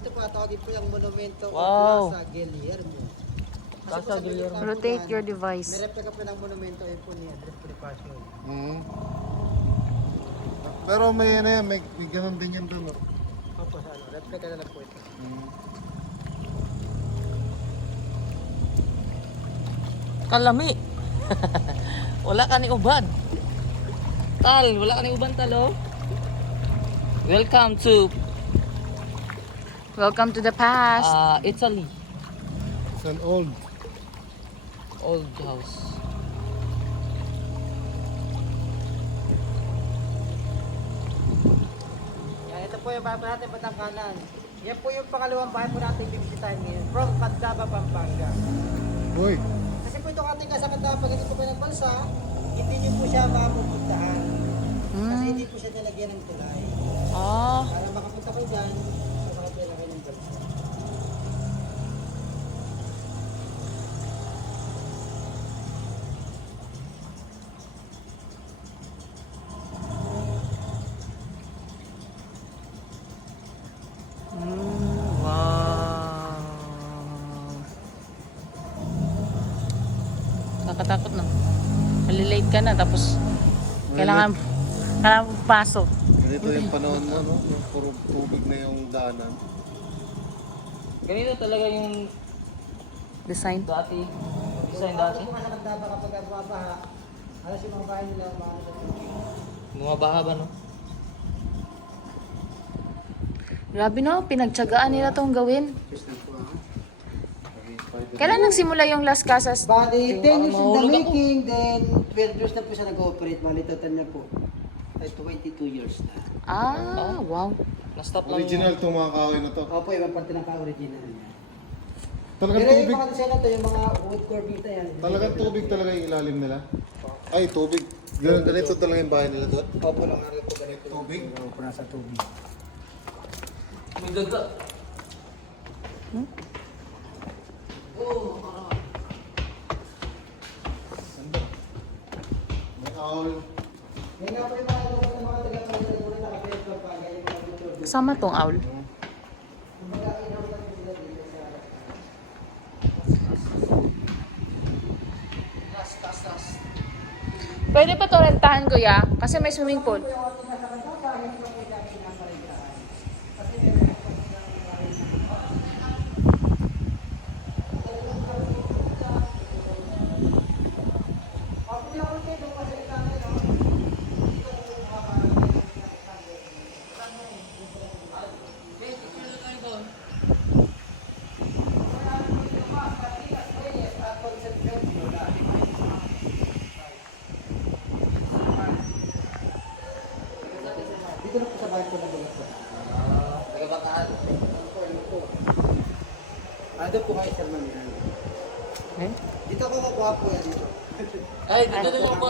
Ito po, tawagin po yung monumento Wow. of Plaza Guillermo. Kasi Plaza po sa Guillermo. Bicol, Rotate your may device. replica po ng monumento yun po ni Andres Bonifacio. Pero may ano yan, may ganun din yan doon. Opo, sa ano, replica na lang po ito. Kalami. Wala ka ni uban. Tal, wala ka ni uban talo. Welcome to Welcome to the past. Italy. It's an old. Old house. Yan, ito po yung bahay po natin batang kanan. Yan po yung pangalawang bahay po natin bibisitahin ngayon. From Candaba, Pampanga. Uy, Kasi po itong ating sa Candaba, pag hindi po kayo nagbalsa, hindi niyo po siya mapupuntahan. Kasi hindi po siya nilagyan ng tulay. Ah, Para makapunta kayo dyan, sasakit kayo ng balsa. wow. Nakatakot na. Malilate ka na tapos kailangan pasok. ganito yung panahon mo, no? Yung puro tubig na yung daanan. Ganito talaga yung Design. dati. Design Kung dati. po ka sa Candaba kapag bumabaha, alas yung mga bahay nila umaano sa tubig. Mga baha ba no? Grabe no, pinagtsagaan nila tong gawin. Yes na po, ha? Kailan nagsimula yung Las Casas? Bali, 10 years in the mahulog ako. making, then 12 years na po siya nag-ooperate. Bali, total na po. Ay, 22 years na. Ah, wow. Na-stop lang. Original itong mga kahoy na to. Opo, ibang parte ng ka-original niya. Talagang Pero yung tubig. mga design na to, yung mga wood corbita yan. Talagang tubig talaga yung ilalim nila. Ay, tubig. Ganito talaga yung bahay nila doon. Opo, lang araw po ganito. Tubig? Opo, nasa tubig. May daga. May kahoy. Yan nga po yung mga lugar ng mga taga-palitan muna naka-Facebook pa. Ganyan yung mga YouTube. Kasama tong owl. Kumbaga, inabutan po sila dito sa... Pwede pa to rentahan, kuya? Kasi may swimming pool. Dito na po sa bahay po ng mga po. Nagabataan. Doon po kayo, sir, ma'am. Eh? Dito ako makuha po yan dito. Ay, dito din ako.